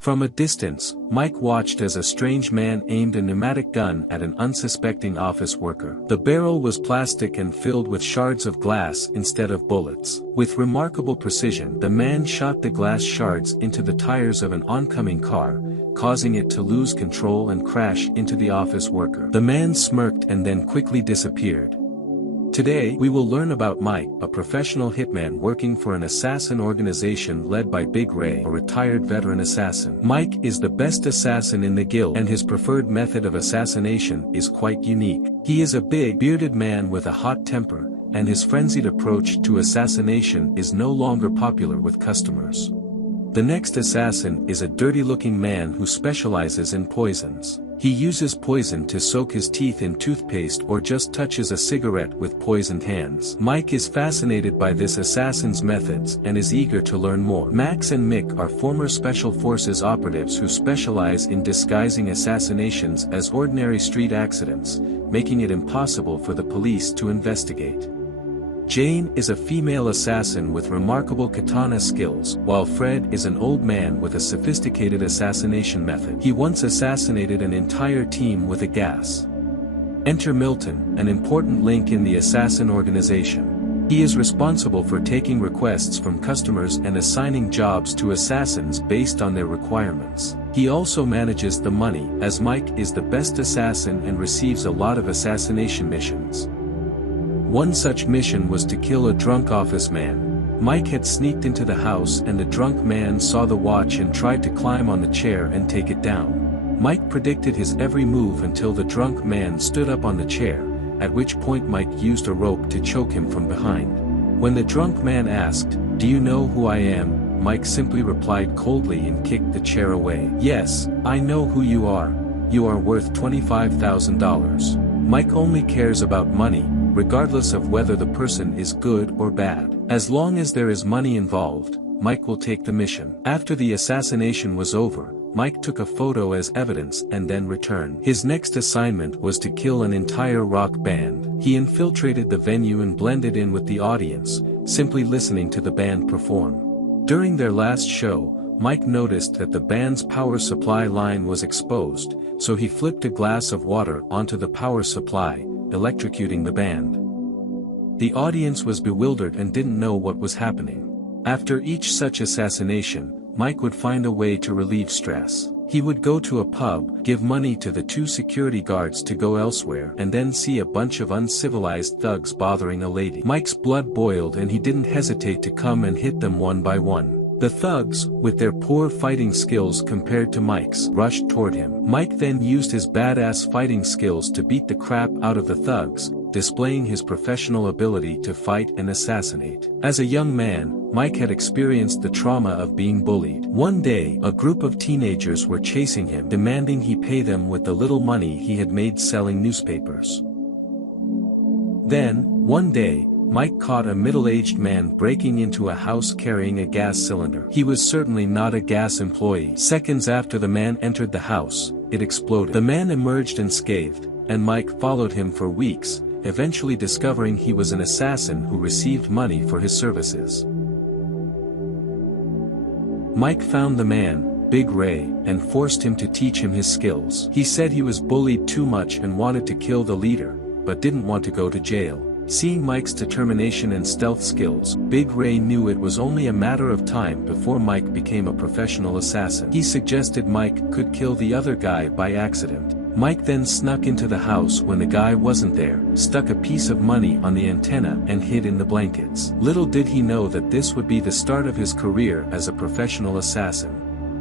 From a distance, Mike watched as a strange man aimed a pneumatic gun at an unsuspecting office worker. The barrel was plastic and filled with shards of glass instead of bullets. With remarkable precision, the man shot the glass shards into the tires of an oncoming car, causing it to lose control and crash into the office worker. The man smirked and then quickly disappeared. Today we will learn about Mike, a professional hitman working for an assassin organization led by Big Ray, a retired veteran assassin. Mike is the best assassin in the guild, and his preferred method of assassination is quite unique. He is a big, bearded man with a hot temper, and his frenzied approach to assassination is no longer popular with customers. The next assassin is a dirty-looking man who specializes in poisons. He uses poison to soak his teeth in toothpaste or just touches a cigarette with poisoned hands. Mike is fascinated by this assassin's methods and is eager to learn more. Max and Mick are former Special Forces operatives who specialize in disguising assassinations as ordinary street accidents, making it impossible for the police to investigate. Jane is a female assassin with remarkable katana skills, while Fred is an old man with a sophisticated assassination method. He once assassinated an entire team with a gas. Enter Milton, an important link in the assassin organization. He is responsible for taking requests from customers and assigning jobs to assassins based on their requirements. He also manages the money, as Mike is the best assassin and receives a lot of assassination missions. One such mission was to kill a drunk office man. Mike had sneaked into the house and the drunk man saw the watch and tried to climb on the chair and take it down. Mike predicted his every move until the drunk man stood up on the chair, at which point Mike used a rope to choke him from behind. When the drunk man asked, "Do you know who I am?" Mike simply replied coldly and kicked the chair away. "Yes, I know who you are. You are worth $25,000. Mike only cares about money, regardless of whether the person is good or bad. As long as there is money involved, Mike will take the mission. After the assassination was over, Mike took a photo as evidence and then returned. His next assignment was to kill an entire rock band. He infiltrated the venue and blended in with the audience, simply listening to the band perform. During their last show, Mike noticed that the band's power supply line was exposed, so he flipped a glass of water onto the power supply, electrocuting the band. The audience was bewildered and didn't know what was happening. After each such assassination, Mike would find a way to relieve stress. He would go to a pub, give money to the 2 security guards to go elsewhere, and then see a bunch of uncivilized thugs bothering a lady. Mike's blood boiled and he didn't hesitate to come and hit them one by one. The thugs, with their poor fighting skills compared to Mike's, rushed toward him. Mike then used his badass fighting skills to beat the crap out of the thugs, displaying his professional ability to fight and assassinate. As a young man, Mike had experienced the trauma of being bullied. One day, a group of teenagers were chasing him, demanding he pay them with the little money he had made selling newspapers. Then, one day, Mike caught a middle-aged man breaking into a house carrying a gas cylinder. He was certainly not a gas employee. Seconds after the man entered the house, it exploded. The man emerged unscathed, and Mike followed him for weeks, eventually discovering he was an assassin who received money for his services. Mike found the man, Big Ray, and forced him to teach him his skills. He said he was bullied too much and wanted to kill the leader, but didn't want to go to jail. Seeing Mike's determination and stealth skills, Big Ray knew it was only a matter of time before Mike became a professional assassin. He suggested Mike could kill the other guy by accident. Mike then snuck into the house when the guy wasn't there, stuck a piece of money on the antenna and hid in the blankets. Little did he know that this would be the start of his career as a professional assassin.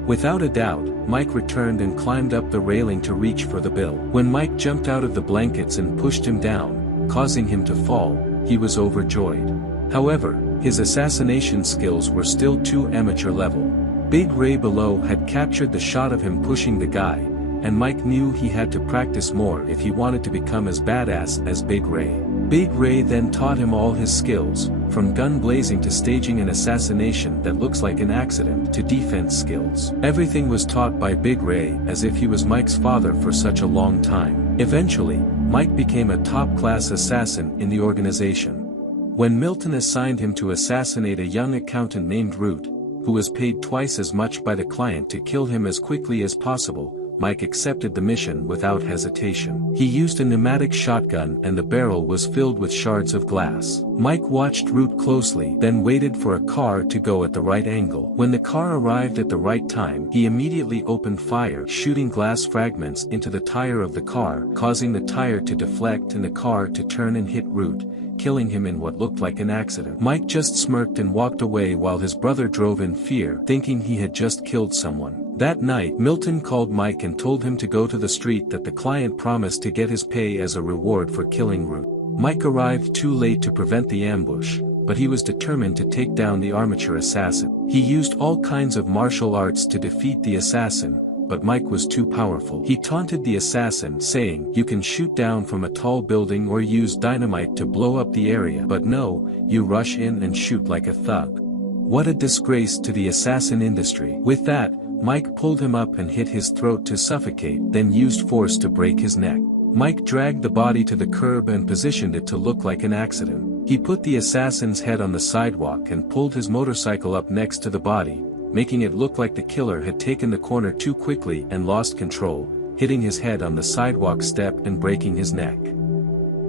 Without a doubt, Mike returned and climbed up the railing to reach for the bill. When Mike jumped out of the blankets and pushed him down, causing him to fall, he was overjoyed. However, his assassination skills were still too amateur level. Big Ray below had captured the shot of him pushing the guy, and Mike knew he had to practice more if he wanted to become as badass as Big Ray. Big Ray then taught him all his skills, from gun blazing to staging an assassination that looks like an accident to defense skills. Everything was taught by Big Ray as if he was Mike's father for such a long time. Eventually, Mike became a top-class assassin in the organization. When Milton assigned him to assassinate a young accountant named Root, who was paid twice as much by the client to kill him as quickly as possible, Mike accepted the mission without hesitation. He used a pneumatic shotgun and the barrel was filled with shards of glass. Mike watched Root closely, then waited for a car to go at the right angle. When the car arrived at the right time, he immediately opened fire, shooting glass fragments into the tire of the car, causing the tire to deflect and the car to turn and hit Root, killing him in what looked like an accident. Mike just smirked and walked away while his brother drove in fear, thinking he had just killed someone. That night, Milton called Mike and told him to go to the street that the client promised to get his pay as a reward for killing Root. Mike arrived too late to prevent the ambush, but he was determined to take down the armature assassin. He used all kinds of martial arts to defeat the assassin, but Mike was too powerful. He taunted the assassin, saying, "You can shoot down from a tall building or use dynamite to blow up the area, but no, you rush in and shoot like a thug. What a disgrace to the assassin industry." With that, Mike pulled him up and hit his throat to suffocate, then used force to break his neck. Mike dragged the body to the curb and positioned it to look like an accident. He put the assassin's head on the sidewalk and pulled his motorcycle up next to the body, making it look like the killer had taken the corner too quickly and lost control, hitting his head on the sidewalk step and breaking his neck.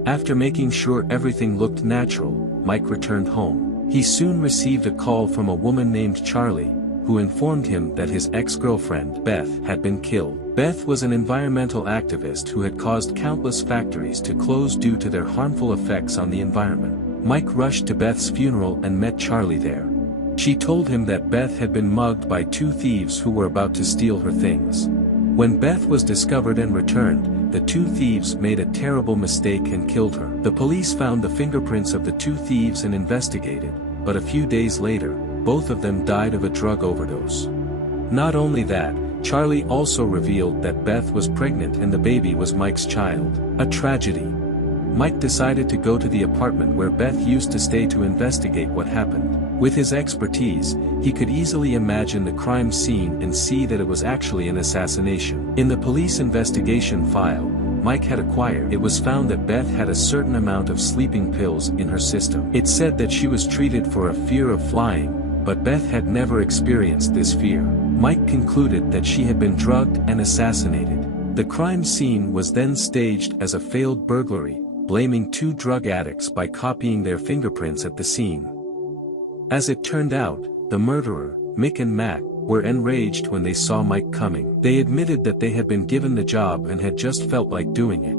After making sure everything looked natural, Mike returned home. He soon received a call from a woman named Charlie, who informed him that his ex-girlfriend, Beth, had been killed. Beth was an environmental activist who had caused countless factories to close due to their harmful effects on the environment. Mike rushed to Beth's funeral and met Charlie there. She told him that Beth had been mugged by two thieves who were about to steal her things. When Beth was discovered and returned, the two thieves made a terrible mistake and killed her. The police found the fingerprints of the two thieves and investigated, but a few days later, both of them died of a drug overdose. Not only that, Charlie also revealed that Beth was pregnant and the baby was Mike's child. A tragedy. Mike decided to go to the apartment where Beth used to stay to investigate what happened. With his expertise, he could easily imagine the crime scene and see that it was actually an assassination. In the police investigation file Mike had acquired, it was found that Beth had a certain amount of sleeping pills in her system. It said that she was treated for a fear of flying, but Beth had never experienced this fear. Mike concluded that she had been drugged and assassinated. The crime scene was then staged as a failed burglary, blaming two drug addicts by copying their fingerprints at the scene. As it turned out, the murderer, Mick and Mac, were enraged when they saw Mike coming. They admitted that they had been given the job and had just felt like doing it.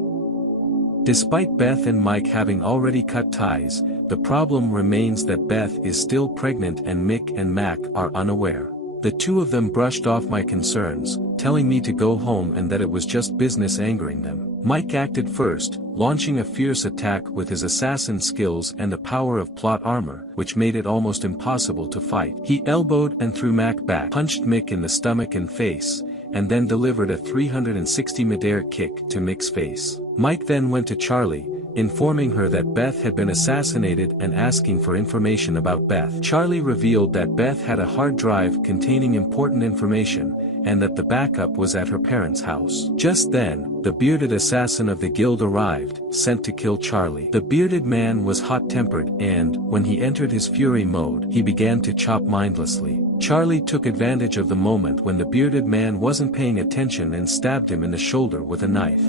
Despite Beth and Mike having already cut ties, the problem remains that Beth is still pregnant and Mick and Mac are unaware. The two of them brushed off my concerns, telling me to go home and that it was just business angering them. Mike acted first, launching a fierce attack with his assassin skills and the power of plot armor, which made it almost impossible to fight. He elbowed and threw Mac back, punched Mick in the stomach and face, and then delivered a 360 midair kick to Mick's face. Mike then went to Charlie, informing her that Beth had been assassinated and asking for information about Beth. Charlie revealed that Beth had a hard drive containing important information, and that the backup was at her parents' house. Just then, the bearded assassin of the guild arrived, sent to kill Charlie. The bearded man was hot-tempered and, when he entered his fury mode, he began to chop mindlessly. Charlie took advantage of the moment when the bearded man wasn't paying attention and stabbed him in the shoulder with a knife.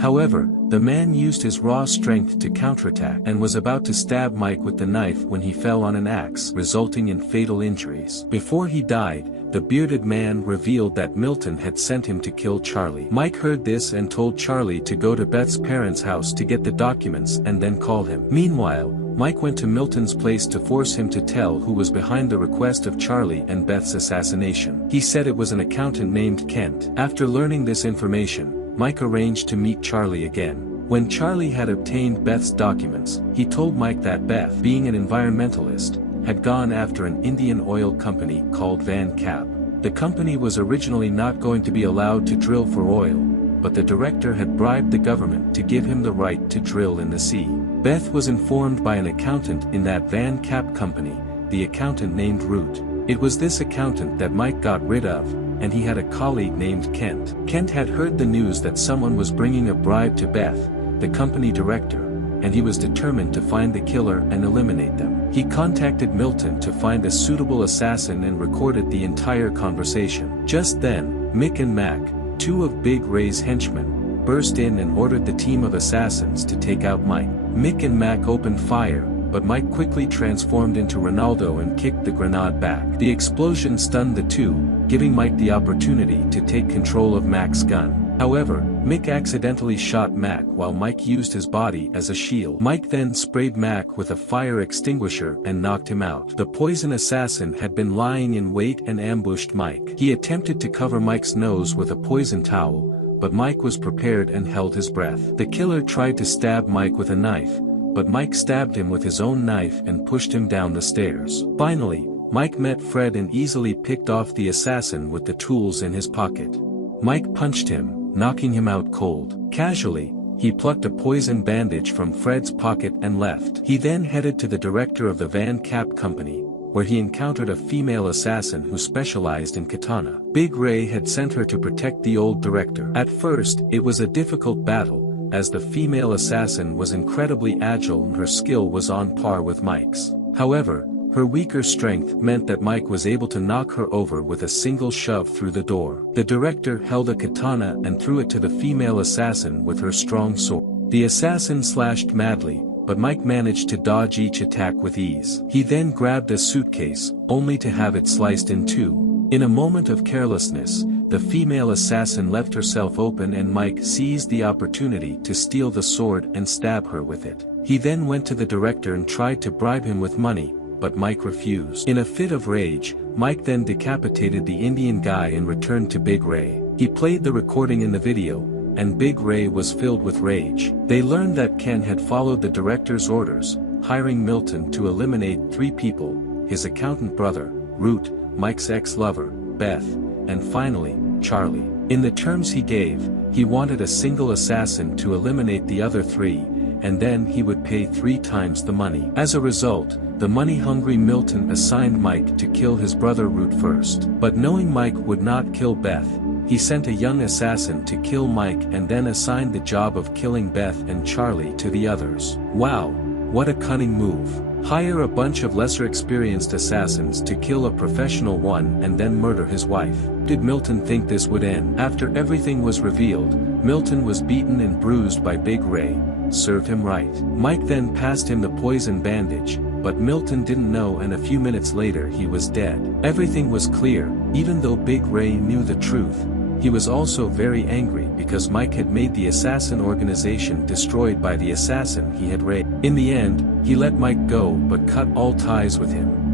However, the man used his raw strength to counterattack and was about to stab Mike with the knife when he fell on an axe, resulting in fatal injuries. Before he died, the bearded man revealed that Milton had sent him to kill Charlie. Mike heard this and told Charlie to go to Beth's parents' house to get the documents and then call him. Meanwhile, Mike went to Milton's place to force him to tell who was behind the request of Charlie and Beth's assassination. He said it was an accountant named Kent. After learning this information, Mike arranged to meet Charlie again. When Charlie had obtained Beth's documents, he told Mike that Beth, being an environmentalist, had gone after an Indian oil company called Van Cap. The company was originally not going to be allowed to drill for oil, but the director had bribed the government to give him the right to drill in the sea. Beth was informed by an accountant in that Van Cap company, the accountant named Root. It was this accountant that Mike got rid of, and he had a colleague named Kent. Kent had heard the news that someone was bringing a bribe to Beth, the company director, and he was determined to find the killer and eliminate them. He contacted Milton to find a suitable assassin and recorded the entire conversation. Just then, Mick and Mac, two of Big Ray's henchmen, burst in and ordered the team of assassins to take out Mike. Mick and Mac opened fire, but Mike quickly transformed into Ronaldo and kicked the grenade back. The explosion stunned the two, giving Mike the opportunity to take control of Mac's gun. However, Mick accidentally shot Mac while Mike used his body as a shield. Mike then sprayed Mac with a fire extinguisher and knocked him out. The poison assassin had been lying in wait and ambushed Mike. He attempted to cover Mike's nose with a poison towel, but Mike was prepared and held his breath. The killer tried to stab Mike with a knife, but Mike stabbed him with his own knife and pushed him down the stairs. Finally, Mike met Fred and easily picked off the assassin with the tools in his pocket. Mike punched him, knocking him out cold. Casually, he plucked a poison bandage from Fred's pocket and left. He then headed to the director of the Van Cap Company, where he encountered a female assassin who specialized in katana. Big Ray had sent her to protect the old director. At first, it was a difficult battle, as the female assassin was incredibly agile and her skill was on par with Mike's. However, her weaker strength meant that Mike was able to knock her over with a single shove through the door. The director held a katana and threw it to the female assassin with her strong sword. The assassin slashed madly, but Mike managed to dodge each attack with ease. He then grabbed a suitcase, only to have it sliced in two. In a moment of carelessness, the female assassin left herself open and Mike seized the opportunity to steal the sword and stab her with it. He then went to the director and tried to bribe him with money, but Mike refused. In a fit of rage, Mike then decapitated the Indian guy and returned to Big Ray. He played the recording in the video, and Big Ray was filled with rage. They learned that Ken had followed the director's orders, hiring Milton to eliminate 3 people: his accountant brother, Root, Mike's ex-lover, Beth, and finally, Charlie. In the terms he gave, he wanted a single assassin to eliminate the other 3, and then he would pay 3 times the money. As a result, the money-hungry Milton assigned Mike to kill his brother Root first. But knowing Mike would not kill Beth, he sent a young assassin to kill Mike and then assigned the job of killing Beth and Charlie to the others. Wow, what a cunning move. Hire a bunch of lesser experienced assassins to kill a professional one and then murder his wife. Did Milton think this would end? After everything was revealed, Milton was beaten and bruised by Big Ray. Serve him right. Mike then passed him the poison bandage, but Milton didn't know, and a few minutes later he was dead. Everything was clear. Even though Big Ray knew the truth, he was also very angry because Mike had made the assassin organization destroyed by the assassin he had raided. In the end, he let Mike go but cut all ties with him.